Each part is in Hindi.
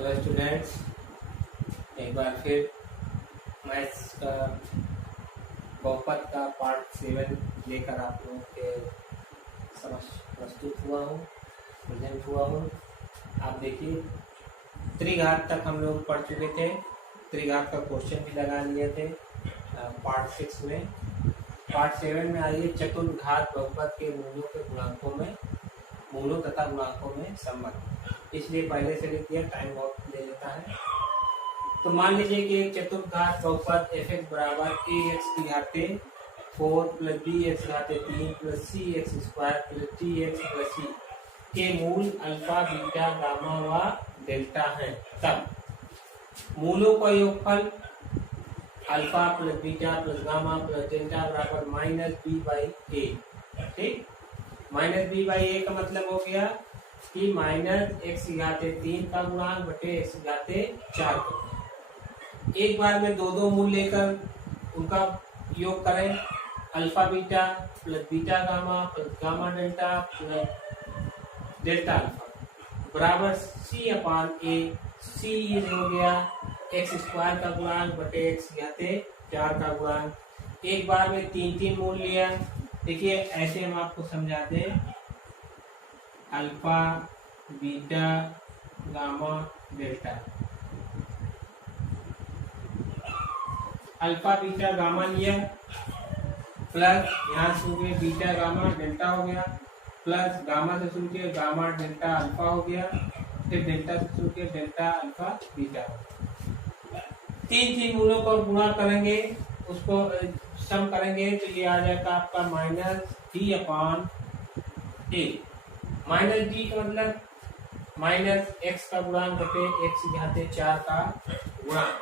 हेलो स्टूडेंट्स, एक बार फिर मैथ्स का बहुपद का पार्ट 7 लेकर आप लोगों के समक्ष प्रस्तुत हुआ हूँ, प्रेजेंट हुआ हूँ। आप देखिए, त्रिघात तक हम लोग पढ़ चुके थे। त्रिघात का क्वेश्चन भी लगा लिए थे पार्ट 6 में। पार्ट 7 में आइए, चतुर्घात बहुपद के मूलों तथा गुणांकों में संबंध। इसलिए पहले से लिख दिया, टाइम बहुत ले लेता है। तो मान लीजिए कि एक चतुर्घात बहुपद f(x) बराबर ax की घाते 4 plus bx घाते 3 plus cx square plus tx plus c के मूल अल्फा, बीटा, गामा व डेल्टा हैं। तब मूलों का योगफल alpha plus beta plus gamma plus delta बराबर -b/a। ठीक, -b/a का मतलब हो गया कि -x⁻³ का गुणांक बटे x⁻4 का। एक बार में दो मूल लेकर उनका योग करें। Alpha beta plus beta gamma plus gamma delta plus delta alpha बराबर c/a। c हो गया x² का गुणांक बटे x⁻4 का गुणांक। एक बार में तीन मूल लिया। देखिए, ऐसे हम आपको समझाते हैं, alpha, beta, gamma, delta. Alpha, beta, gamma लिया, प्लस यहाँ से शुरू किए बीटा, गामा, डेल्टा हो गया, प्लस गामा से शुरू किए गामा, डेल्टा, अल्फा हो गया, फिर डेल्टा से शुरू किए डेल्टा, अल्फा, बीटा हो गया। तीन मूलों को गुणा करेंगे, उसको सम करेंगे तो ये आ जाएगा आपका -d/a। -d का मतलब -x का गुणांक बटे x⁻4 का गुणांक।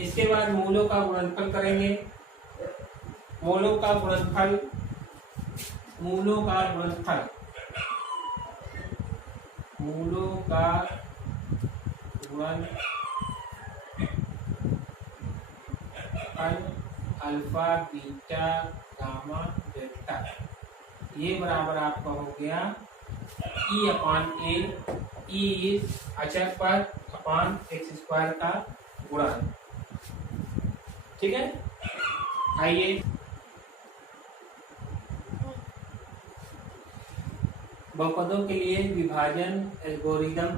इसके बाद मूलों का गुणनफल करेंगे। मूलों का गुणनफल अल्फा, बीटा, गामा, डेल्टा, ये बराबर आपका हो गया E/a। E अचर पर अपान x² का गुणांक। ठीक है, आइए बहुपदों के लिए विभाजन एल्गोरिदम।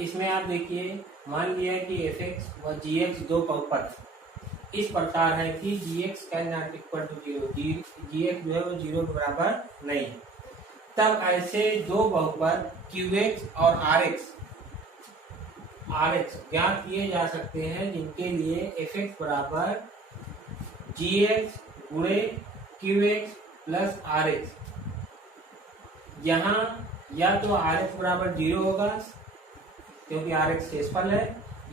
इसमें आप देखिए, मान लिया कि f(x) व g(x) दो बहुपद इस प्रकार है कि gx can not equal to 0, gx जो है वो 0 के बराबर नहीं है। तब ऐसे दो बहुपद qx और rx ज्ञात किए जा सकते हैं, जिनके लिए f(x) बराबर gx गुणे qx प्लस rx। यहाँ या तो rx बराबर 0 होगा क्योंकि rx शेषफल है,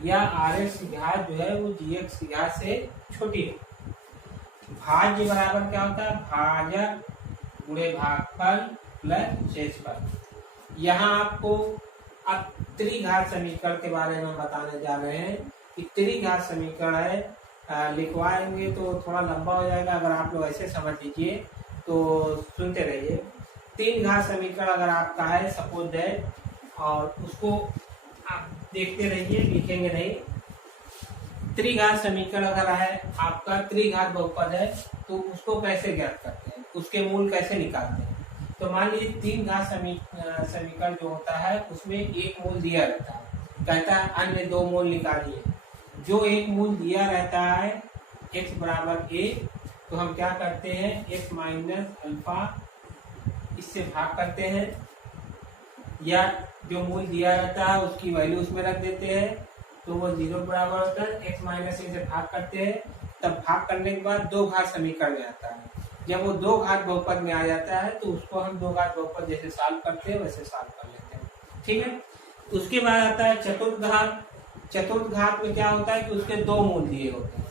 या rx की घात जो है वो gx की घात से छोटी है। भाज्य बराबर क्या होता है? भाजक गुणे भागफल प्लस शेषफल। यहाँ आपको अब त्रिघात समीकरण के बारे में बताने जा रहे हैं कि त्रिघात समीकरण है। लिखवाएंगे तो थोड़ा लंबा हो जाएगा, अगर आप लोग ऐसे समझ लीजिए तो सुनते रहिए। तीन घात समीकरण अगर आपका है, सपोज दैट, और उसको आप देखते रहिए, लिखेंगे नहीं। त्रिघात समीकरण अगर है आपका, त्रिघात बहुपद है, तो उसको कैसे ज्ञात करते हैं, उसके मूल कैसे निकालते हैं। तो मान लीजिए तीन घात समीकरण जो होता है उसमें एक मूल दिया रहता है, कहता है अन्य दो मूल निकालिए। जो एक मूल दिया रहता है x बराबर a, तो हम क्या करते हैं, x माइनस अल्फा इससे भाग करते हैं, या जो मूल दिया रहता है उसकी वैल्यू उसमें रख देते हैं, तो वो 0 बराबर होता है। x माइनस a से भाग करते हैं, तब भाग करने के बाद दो घात समीकरण में आता है। जब वो दो घात बहुपद में आ जाता है तो उसको हम दो घात बहुपद जैसे सॉल्व करते हैं वैसे सॉल्व कर लेते हैं। ठीक है, उसके बाद आता है चतुर्घात। चतुर्घात में क्या होता है कि उसके दो मूल दिए होते हैं,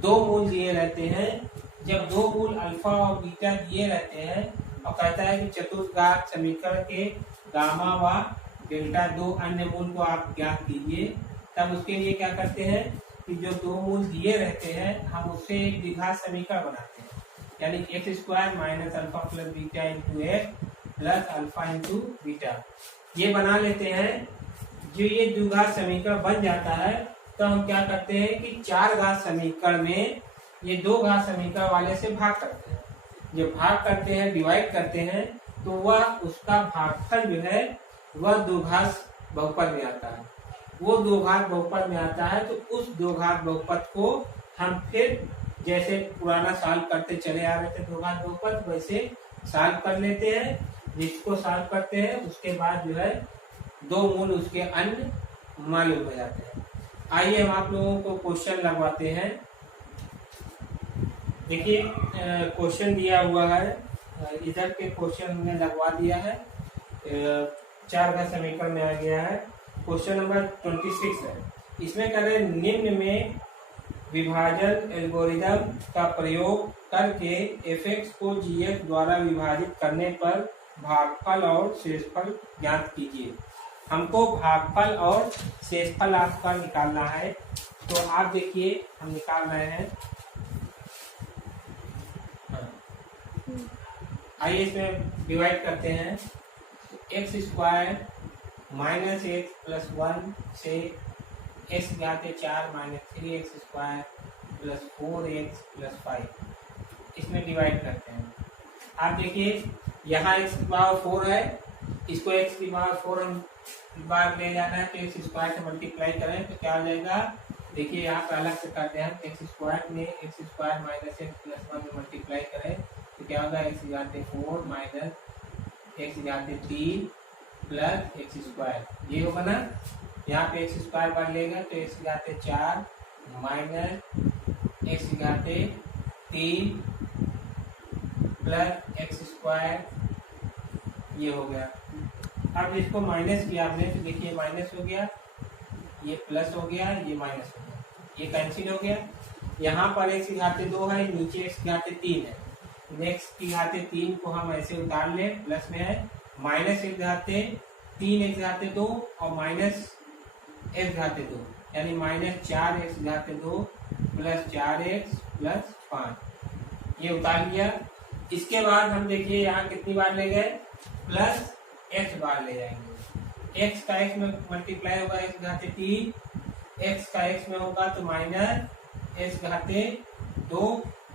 दो मूल दिए रहते हैं। जब दो मूल अल्फा और बीटा दिए रहते हैं और कहता है कि चतुर्घात समीकरण के गामा व डेल्टा दो अन्य मूल को आप ज्ञात कीजिए, तब उसके लिए क्या करते हैं कि जो दो मूल दिए रहते हैं हम उससे एक द्विघात समीकरण बनाते हैं, यानी x² minus alpha plus beta into x plus alpha into beta. ये बना लेते हैं। जो ये द्विघात समीकरण बन जाता है तो हम क्या करते हैं कि चार घात समीकरण में ये दो घात समीकरण वाले से भाग करते हैं। जब भाग करते हैं, डिवाइड करते हैं, तो वह उसका भागफल जो है वह दो घात बहुपद में आता है। वो दो घात बहुपद में आता है तो उस दो घात बहुपद को हम फिर जैसे पुराना सॉल्व करते चले आ रहे थे दो घात बहुपद, वैसे सॉल्व कर लेते हैं। जिसको सॉल्व करते हैं उसके बाद जो है दो मूल उसके अन्य मालूम हो जाते हैं। आइए हम आप लोगों को क्वेश्चन लगवाते हैं। देखिए क्वेश्चन दिया हुआ है, इधर के क्वेश्चन हमने लगवा दिया है। चार का समीकरण में आ गया है। क्वेश्चन नंबर 26 है। इसमें करें निम्न में विभाजन एल्गोरिदम का प्रयोग करके f(x) को g(x) द्वारा विभाजित करने पर भागफल और शेषफल ज्ञात कीजिए। हमको भागफल और शेषफल आपका निकालना है। तो आप देखिए हम निकाल रहे हैं। आइए इसमें डिवाइड करते हैं। X square minus x plus 1 से एक्स घाते 4 minus 3x square plus 4x plus 5 इसमें डिवाइड करते हैं। आप देखिए यहाँ x की पावर 4 है, इसको x की पावर 4 हम बार ले जाना है तो एक्स स्क्वायर से मल्टीप्लाई करें तो क्या हो जाएगा। देखिए यहाँ पे अलग से करते हैं। एक्स स्क्वायर में x square minus x plus 1 में मल्टीप्लाई करें तो क्या होगा, एक्स घाते 4 माइनस एक्स घाते 3 प्लस एक्स स्क्वायर, ये होगा ना। यहाँ पे एक्स स्क्वायर बार लेगा तो एक्स घाते 4 माइनस एक्स घाते 3 प्लस एक्स स्क्वायर, ये हो गया। अब इसको माइनस किया आपने तो देखिए माइनस हो गया, ये प्लस हो गया, ये माइनस हो गया, ये कैंसिल हो गया। यहाँ पर एक्स घाते 2 है, नीचे एक्स घाते 3 है। नेक्स्ट की घाते 3 को हम ऐसे उतार ले, प्लस में है, माइनस एक्स घाते 3 एक्स घाते 2 और माइनस एक्स घाते 2, यानी माइनस 4 एक्स घाते 2 प्लस 4x प्लस 5, ये उतार लिया। इसके बाद हम देखिए यहाँ कितनी बार ले गए, प्लस x बार ले जाएंगे। x का x में मल्टीप्लाई होगा x घाते 3, x का x में होगा तो माइनस x घाते 2,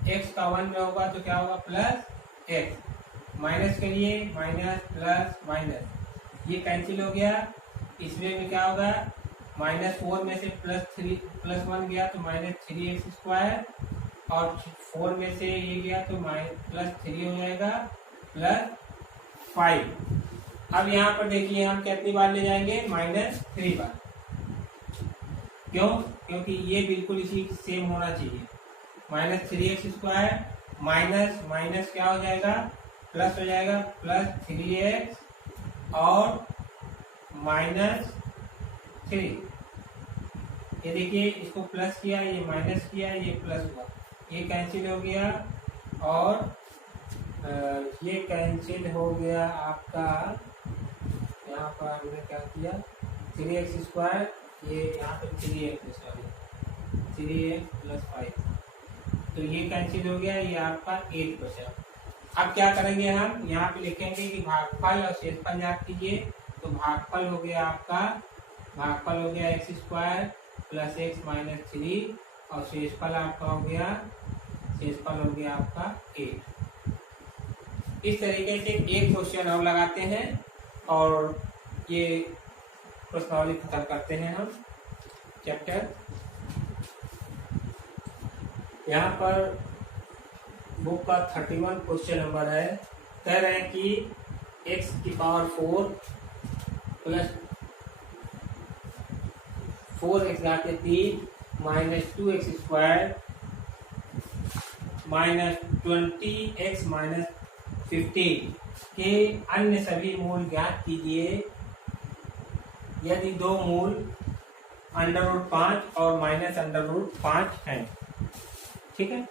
x का 1 में होगा तो क्या होगा प्लस x, माइनस करिए माइनस प्लस माइनस, ये कैंसिल हो गया। इसमें भी क्या होगा, माइनस 4 में से प्लस 1 गया तो माइनस 3x स्क्वायर और 4 में से ये गया तो प्लस 3 हो जाएगा प्लस 5। अब यहाँ पर देखिए हम कितनी बार ले जाएंगे, माइनस 3 बार। क्यों? क्योंकि ये बिल्कुल इसी सेम होना चाहिए। Minus 3x square minus minus क्या हो जाएगा, प्लस हो जाएगा, प्लस 3x और माइनस 3। ये देखिए इसको प्लस किया, ये माइनस किया, ये प्लस हुआ, ये कैंसिल हो गया और ये कैंसिल हो गया आपका। यहाँ पर हमने क्या किया, 3x स्क्वायर, ये यहाँ पे 3x प्लस 5, तो ये कैंसिल हो गया, ये आपका 8 बचा। अब क्या करेंगे, हम यहाँ पे लिखेंगे कि भागफल और शेषफल ज्ञात कीजिए। तो भागफल हो गया आपका, भागफल हो गया x square plus x minus 3 और शेषफल आपका हो गया, शेषफल हो गया आपका 8। इस तरीके से एक क्वेश्चन और लगाते हैं और ये प्रश्नावली खत्म करते हैं हम चैप्टर। यहाँ पर बुक का 31 क्वेश्चन नंबर है। कह रहे हैं कि x की power 4 plus 4x घाते 3 minus 2x square minus 20x minus 15 के अन्य सभी मूल ज्ञात कीजिए यदि दो मूल √5 और माइनस √5 हैं। ठीक है,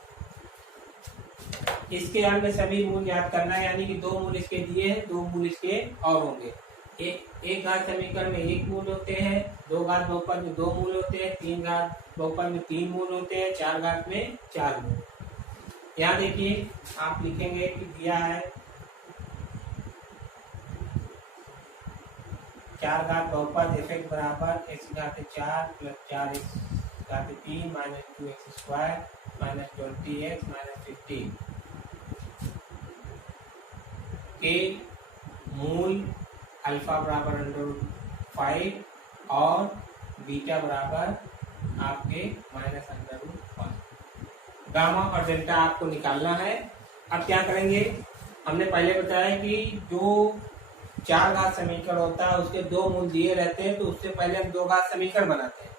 इसके अन्य सभी मूल याद करना है, यानी कि दो मूल इसके दिए हैं, दो मूल इसके और होंगे। एक घात समीकरण में एक मूल होते हैं, दो घात बहुपद में दो मूल होते हैं, तीन घात बहुपद में 3 मूल होते हैं, चार घात में 4 मूल। यहाँ देखिए आप लिखेंगे कि दिया है चार घात बहुपद एफ एक्स बराबर एक्स घात 4 प्लस 4x घात 3 minus 2x square minus 20x minus 15 के मूल अल्फा बराबर √5 और बीटा बराबर आपके माइनस √1। गामा और डेल्टा आपको निकालना है। अब क्या करेंगे, हमने पहले बताया कि जो चार घात समीकरण होता है उसके दो मूल दिए रहते हैं, तो उससे पहले हम दो घात समीकरण बनाते हैं।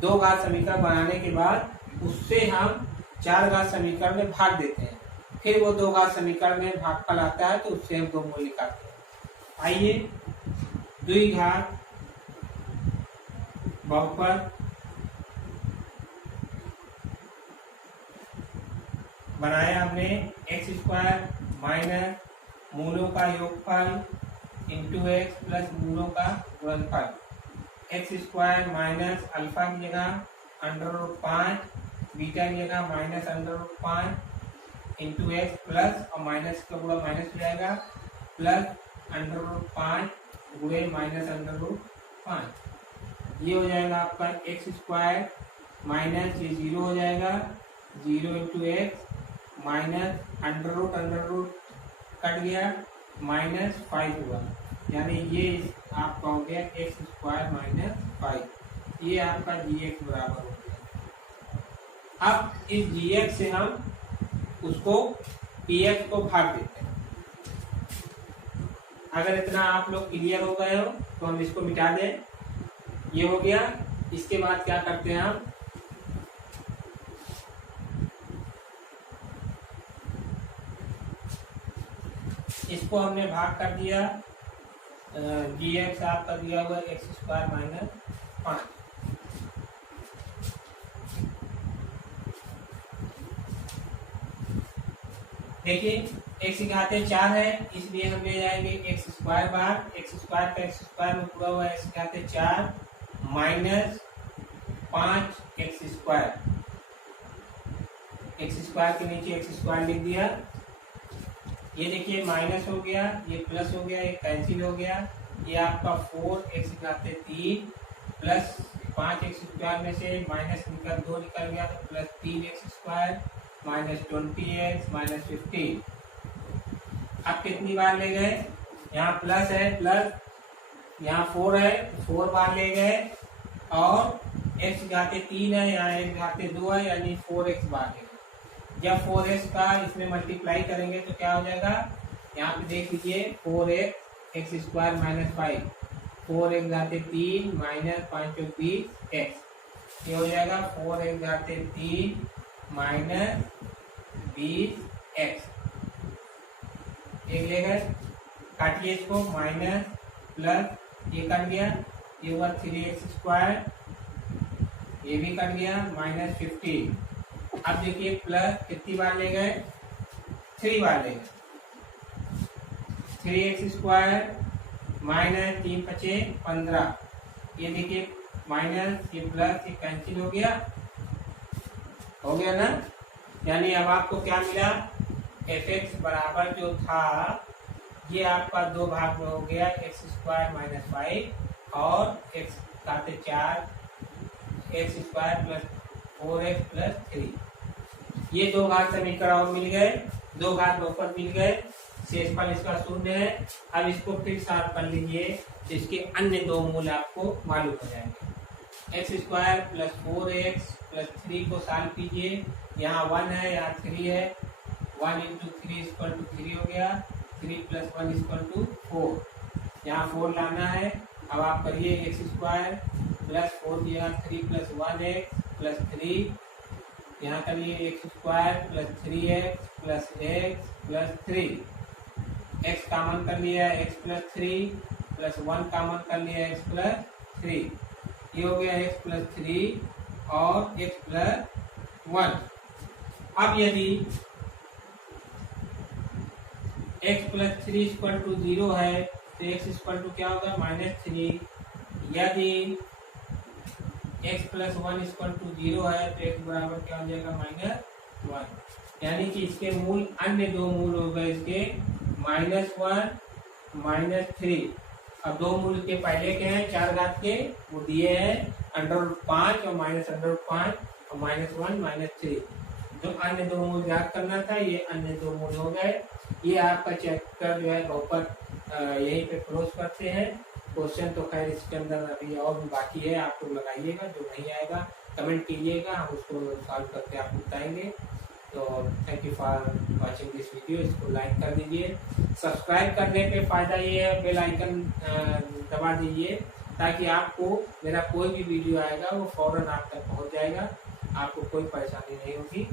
दो घात समीकरण बनाने के बाद उससे हम चार घात समीकरण में भाग देते हैं, फिर वो दो घात समीकरण में भागफल आता है तो उससे हम दो मूल निकालते हैं। आइए, द्विघात बहुपद बनाया हमने एक्स स्क्वायर माइनस मूलों का योगफल इंटू एक्स प्लस मूलों का गुणनफल। एक्स स्क्वायर माइनस अल्फा की जगह √5, बीटा की जगह माइनस √5 इंटू एक्स प्लस और माइनस का गुणा माइनस हो जाएगा प्लस √5 गुणे माइनस √5। ये हो जाएगा आपका एक्स स्क्वायर माइनस ये 0 हो जाएगा, 0 इंटू एक्स माइनस √√ कट गया -5 हुआ, यानी ये आपका हो गया एक्स स्क्वायर माइनस 5। ये आपका dx बराबर हो गया। अब इस dx से हम उसको px को भाग देते हैं। अगर इतना आप लोग क्लियर हो गए हो तो हम इसको मिटा दें। ये हो गया। इसके बाद क्या करते हैं हम, इसको हमने भाग कर दिया, dx आपका दिया हुआ एक्स स्क्वायर माइनस 5। देखिए एक्स घाते 4 है, इसलिए हम ले जाएंगे एक्स स्क्वायर बार, एक्स स्क्वायर का एक्स स्क्वायर में पूरा हुआ एक्स घाते 4 minus 5 x square. X square के नीचे एक्स स्क्वायर लिख दिया। ये देखिए माइनस हो गया, ये प्लस हो गया, ये कैंसिल हो गया। ये आपका 4x घाते 3 प्लस 5x स्क्वायर में से माइनस निकल 2 निकल गया तो plus 3x square minus 20x minus 15। अब कितनी बार ले गए, यहाँ प्लस है प्लस, यहाँ 4 है 4 बार ले गए, और x घाते 3 है, यहाँ x घाते 2 है, यानी 4x बार ले गए। जब 4x का इसमें मल्टीप्लाई करेंगे तो क्या हो जाएगा, यहाँ पे देख लीजिए 4x x square minus 5, 4x घाते 3 minus 5 20 x, ये हो जाएगा 4x घाते 3 माइनस 20 x। एक ले गए, काटिए इसको, माइनस प्लस ये कट गया, ये हुआ 3x स्क्वायर, ये भी कट गया माइनस 15। अब देखिए प्लस कितनी बार ले गए, 3 बार ले गए, 3x स्क्वायर माइनस 3 5 15। ये देखिए माइनस ये प्लस ये कैंसिल हो गया ना। यानी अब आपको क्या मिला, fx बराबर जो था ये आपका दो भाग में हो गया, एक्स स्क्वायर माइनस 5 और एक्स घाते 4 x square plus 4x plus 3। ये दो घात समीकरण और मिल गए, दो घात बहुपद मिल गए, शेषफल इसका 0 है। अब इसको फिर साफ कर लीजिए तो इसके अन्य दो मूल आपको मालूम हो जाएंगे। X square plus 4x plus 3 को सॉल्व कीजिए, यहाँ 1 है यहाँ 3 है, 1 इंटू 3 इक्वल टू 3 हो गया, 3 प्लस 1 इक्वल टू 4, यहाँ 4 लाना है। अब आप करिए एक्स स्क्वायर प्लस 4 दिया 3 प्लस 1x प्लस 3, यहाँ करिए x square plus 3x plus x plus 3, x common कर लिया x प्लस 3 प्लस 1 कॉमन कर लिया x प्लस 3, ये हो गया x प्लस 3 और x प्लस 1। अब यदि x प्लस 3 इक्वल टू 0 है तो x इक्वल टू क्या होगा -3। यदि x प्लस 1 इक्वल टू 0 है तो x बराबर क्या हो जाएगा -1। यानी कि इसके मूल अन्य दो मूल हो गए इसके -1 -3। अब दो मूल के पहले के हैं 4 घात के, वो दिए हैं √5 और -√5 और -1 -3। जो अन्य दो मूल ज्ञात करना था, ये अन्य दो मूल हो गए। ये आपका चैप्टर जो है बहुपद यहीं पे क्लोज करते हैं। क्वेश्चन तो खैर इसके अंदर अभी और भी बाकी है, आप लोग लगाइएगा, जो नहीं आएगा कमेंट कीजिएगा, हम उसको सॉल्व करके आपको बताएंगे। तो thank you for watching this video. इसको लाइक कर दीजिए। सब्सक्राइब करने पे फ़ायदा ये है, बेल आइकन दबा दीजिए ताकि आपको मेरा कोई भी वीडियो आएगा वो फौरन आप तक पहुंच जाएगा, आपको कोई परेशानी नहीं होगी।